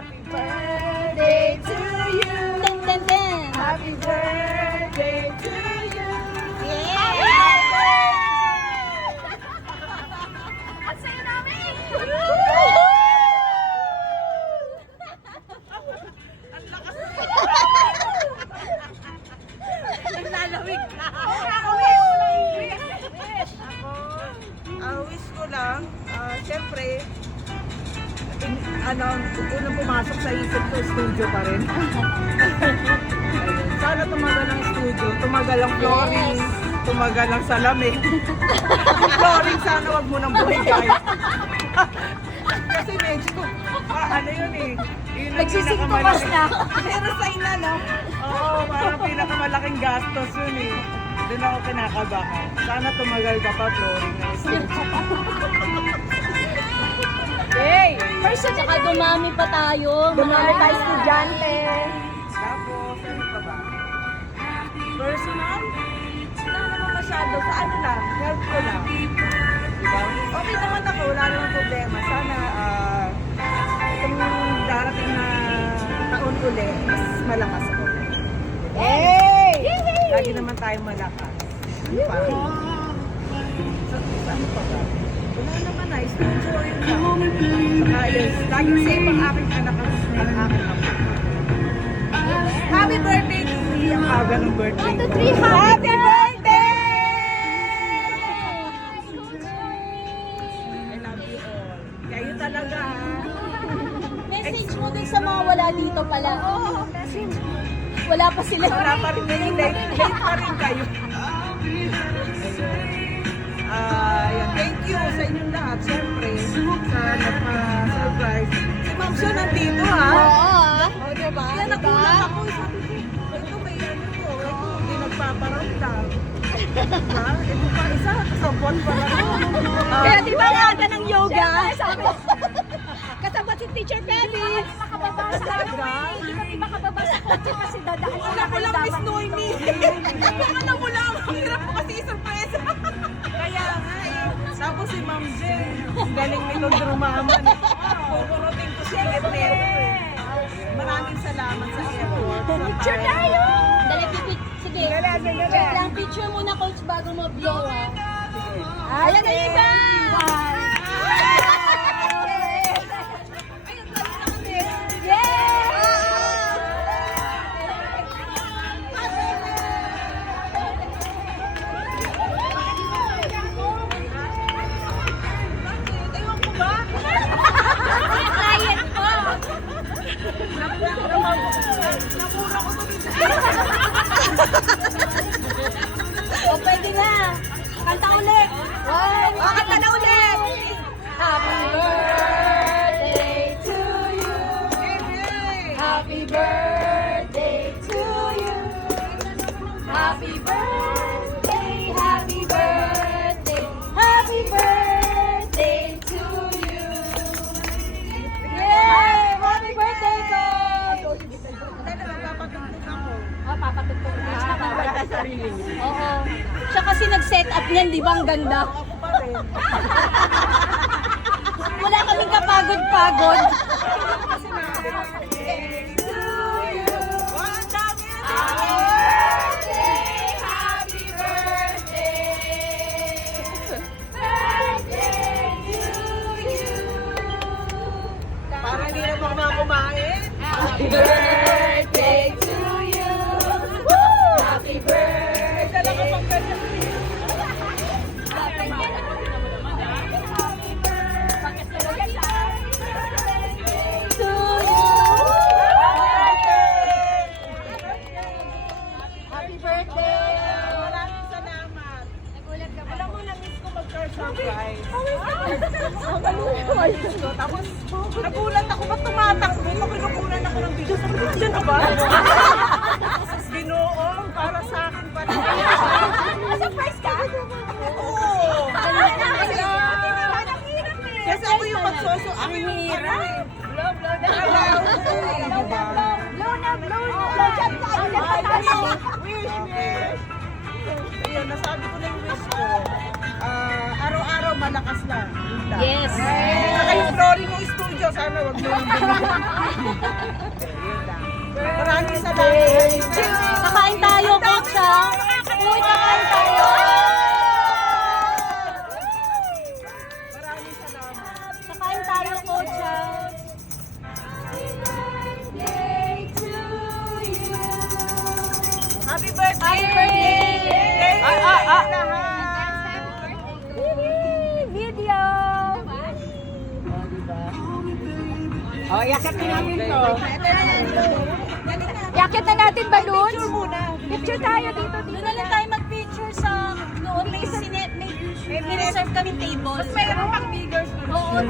Happy birthday to you. Ten, ten, ten. Happy birthday to you. Ang saya namin! Naglalawig ka. Wish ko lang, siyempre, unang pumasok sa isip ko, studio pa rin. Ayun. Sana tumagal ang studio, tumagal ang flooring, tumagal ang salamin. Yung flooring sana wag mo nang buhigay. Kasi medyo, ano yun eh. Yun ang Nagsisintumas na. Pero sa ina, no? Oo, parang pinakamalaking gastos yun eh. Doon ako kinakabahan. Sana tumagal ka pa, flooring ng studio. Hey! First, saka dumami pa tayo. Dumami Mga tayo, estudyante. Tapos, ano pa ba? Personal? Wala naman masyado. Sa ano lang, health ko lang. Diba? Okay naman ako, wala naman problema. Sana, itong darating na taon ulit, mas malakas ako. Hey! Lagi naman tayo malakas. Ano pa? Ano pa ba? Wala naman na, studio yun lang. Saka yun, laging safe ang aking anak at ang aking apo. Happy birthday to me! Ang aga ng birthday ko. 1, 2, 3, happy birthday! I love you all. Kayo talaga ha. Message mo din sa mga wala dito pala. Oo, message. Wala pa sila. Wala pa rin kayo, late pa rin kayo. Ayun, thank you sa inyong lahat. Siyempre, sa nagpa-surprise. Si Ma'am Sue nandito ha. Oo, diba? Kaya nagulat ako. Sabi ko, ito may ano ko. Ito, hindi nagpaparamdam. Ha? Ito pa isa, kasabot pa lang. Kaya di ba aga ng yoga? Kasama si Teacher Femi. Hindi kami makababa sa kotse kasi dadaan Wala ko lang Miss Noemi. Alam mo lang, ang hirap ko kasi surprise. Kaya nga eh. Tapos si Ma'am Jen, ang galing nitong drumaman. Kukurutin ko si Etner. Maraming salamat sa airport. Picture tayo! Dali, sige. Wait lang, picture muna coach bago mo blow ah. Ayan na iba! Ewan ko ba? Client ko! Namura ko to dito. O, pwede na. Kanta ulit. Kanta na ulit. Happy birthday to you. Happy birthday to you. Happy birthday, happy birthday, happy birthday to you. Yay! Happy birthday, Coach! Dahil magpapatugtog ako. Oh, papatugtog na. Wala ka sarili niya. Oo. Siya kasi nag-set up niyan, di ba? Ang ganda. Ako pa rin. Wala kaming kapagod-pagod. Para hindi na mga kumain. Happy birthday to you. Happy birthday. Talaga pang ganyan. To you. Happy birthday. Maraming salamat. Alam mo, nangis ko mag-surprise. Tapos, nagulat ako, ba't tumatakbo? Kinukunan ako ng video. Sabi ko, dyan ka ba? Ginoong, para sa akin pa rin. Surprise ka? Oo. Kasi ako yung magsoso. Ang hirap. Blow, blow, Blow na, blow na. Blow dyan tayo. Wish, wish. Ayun, nasabi ko na yung wish ko. Araw-araw malakas na. Yun lang. Yes. Saka yung flooring ng studio, sana wag mo yung binigyan. Yun lang. Maraming salamat. Kakain tayo, coach, ha? Uy, kakain tayo. Maraming salamat. Kakain tayo, coach, ha? Happy birthday! Happy birthday! Video! Oh, yakin namin to. Yakit na natin balloons. Picture muna. Picture tayo dito. Doon na lang tayo mag-picture sa noon. May reserve kami table. Mayroon pang bigger. Oo,